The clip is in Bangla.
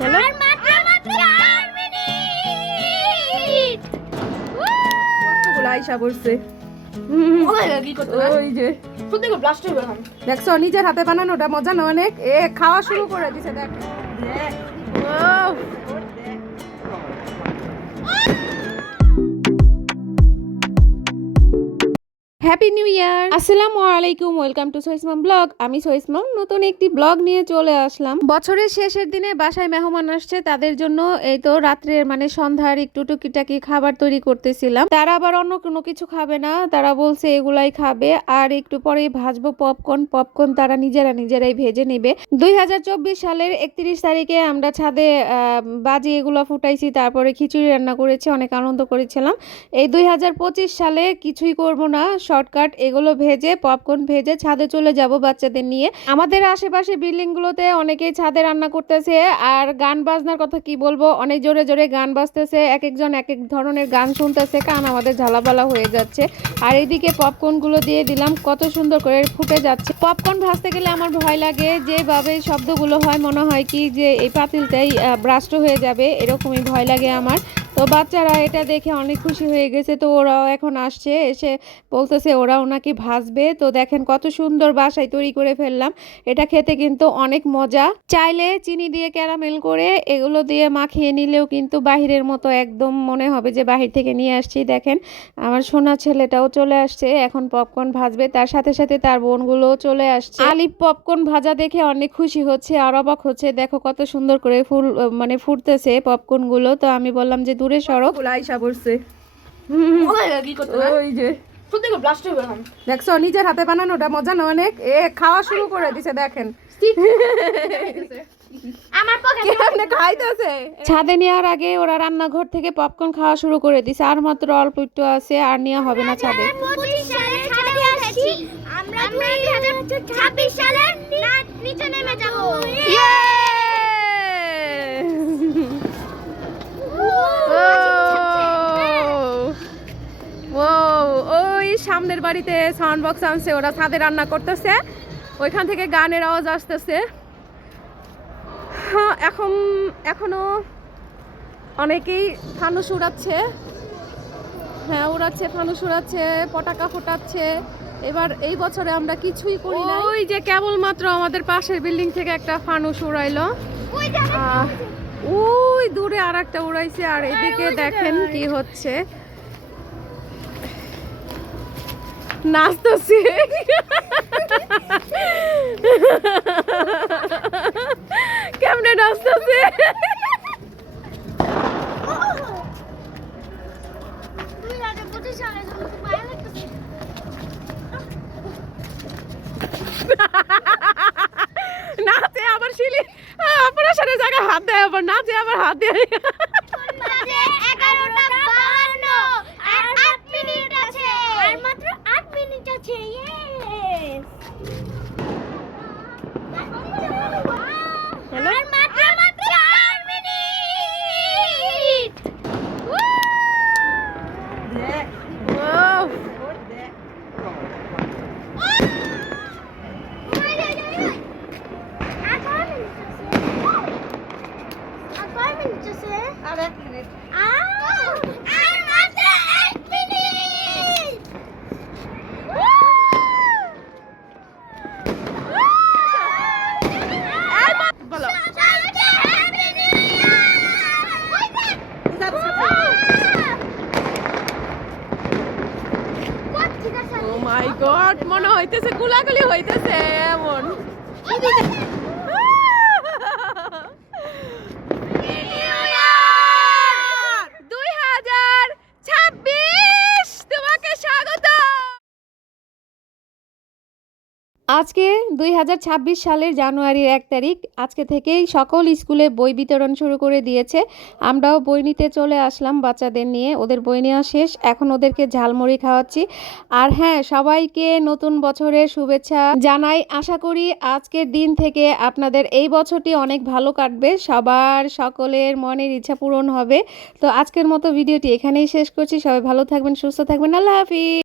হ্যালো কতগুলো আইসা পড়ছে। ওই যে দেখছো নিজের হাতে বানানোটা মজা না অনেক। খাওয়া শুরু করে দিছে দেখ। হ্যাপি নিউ ইয়ার, আসসালামু আলাইকুম, ওয়েলকাম টু সোহিসমাম ব্লগ। আমি সোহিসমাম নতুন একটি ব্লগ নিয়ে চলে আসলাম। বছরের শেষের দিনে বাসায় মেহমান আসছে, তাদের জন্য এই তো রাত্রের মানে সন্ধ্যার একটু টুকিটাকি খাবার তৈরি করতেছিলাম। তারা আবার অন্য কোনো কিছু খাবে না, তারা বলছে এগুলাই খাবে। আর একটু পরেই ভাজবো পপকর্ন তারা নিজেরাই ভেজে নেবে। 2024 সালের 31 তারিখে আমরা ছাদে বাজি এগুলো ফুটাইছি, তারপরে খিচুড়ি রান্না করেছি, অনেক আনন্দ করেছিলাম। এই 2025 সালে কিছুই করব না, শর্টকাট এগুলো ভেজে পপকর্ন ভেজে ছাদে চলে যাব বাচ্চাদের নিয়ে। আমাদের আশেপাশে বিল্ডিং গুলোতে অনেকেই ছাদে রান্না করতেছে। আর গান বাজনার কথা কি বলবো, অনেক জোরে জোরে গান বাজতেছে, এক একজন এক এক ধরনের গান শুনতেছে, কান আমাদের ঝালাপালা হয়ে যাচ্ছে। আর এইদিকে পপকর্ন গুলো দিয়ে দিলাম, কত সুন্দর করে ফুটে যাচ্ছে। পপকর্ন ভাজতে গেলে আমার ভয় লাগে, যেভাবে শব্দগুলো হয় মনে হয় কি যে এই পাতিলটাই ব্রাস্ট হয়ে যাবে, এরকমই ভয় লাগে আমার। তো বাচ্চারা এটা দেখে অনেক খুশি হয়ে গেছে, তো ওরাও এখন আসছে, এসে বলতেছে ওরাও নাকি ভাজবে। তো দেখেন কত সুন্দর বাসায় তৈরি করে ফেললাম। এটা খেতে কিন্তু অনেক মজা। চাইলে চিনি দিয়ে ক্যারামেল করে এগুলো দিয়ে মাখিয়ে নিলেও কিন্তু বাহিরের মতো একদম মনে হবে যে বাহির থেকে নিয়ে আসছি। দেখেন আমার সোনা ছেলেটাও চলে আসছে, এখন পপকর্ন ভাজবে, তার সাথে সাথে তার বোনগুলোও চলে আসছে। আলিফ পপকর্ন ভাজা দেখে অনেক খুশি হচ্ছে আর অবাক হচ্ছে, দেখো কত সুন্দর করে ফুটতেছে পপকর্ন গুলো। তো আমি বললাম যে দূরে সড়ক আইসা পড়ছে। ওই যে দেখছো নিজের হাতে বানানোটা মজা না অনেক। খাওয়া শুরু করে দিছে দেখেন। ছাদে নেওয়ার আগে ওরা রান্নাঘর থেকে পপকর্ন খাওয়া শুরু করে দিছে, আর মাত্র অল্প একটু আছে, আর নেওয়া হবে না ছাদে। ওই সামনের বাড়িতে সাউন্ড বক্স আনছে, ওরা ছাদে রান্না করতেছে, ওইখান থেকে গানের আওয়াজ আসতেছে। এখনো অনেকেই ফানুস উড়াচ্ছে, ফানুস উড়াচ্ছে, পটাকা ফোটাচ্ছে। এবার এই বছরে আমরা কিছুই করি না। ওই যে কেবলমাত্র আমাদের পাশের বিল্ডিং থেকে একটা ফানুস উড়াইলো, ওই দূরে আর একটা উড়াইছে। আর এদিকে দেখেন কি হচ্ছে, নাচতেছে। কেমনে নাচতেছে, নাচে আবার শিলি অপারেশনের জায়গায় হাত দেয়, আবার নাচে আবার হাত দেয়। ও মাই গড, মনে হইতেছে গুলাগুলি হইতেছে এমন। 2026 তোমাকে স্বাগত। আজকে 2026 সালের জানুয়ারির 1 তারিখ, আজকে থেকেই সকল স্কুলে বই বিতরণ শুরু করে দিয়েছে। আমরাও বই নিতে চলে আসলাম বাচ্চাদের নিয়ে, ওদের বই নেওয়া শেষ, এখন ওদেরকে ঝালমুড়ি খাওয়াচ্ছি। আর হ্যাঁ, সবাইকে নতুন বছরের শুভেচ্ছা জানাই। আশা করি আজকের দিন থেকে আপনাদের এই বছরটি অনেক ভালো কাটবে, সকলের মনের ইচ্ছা পূরণ হবে। তো আজকের মতো ভিডিওটি এখানেই শেষ করছি, সবাই ভালো থাকবেন, সুস্থ থাকবেন, আল্লাহ হাফিজ।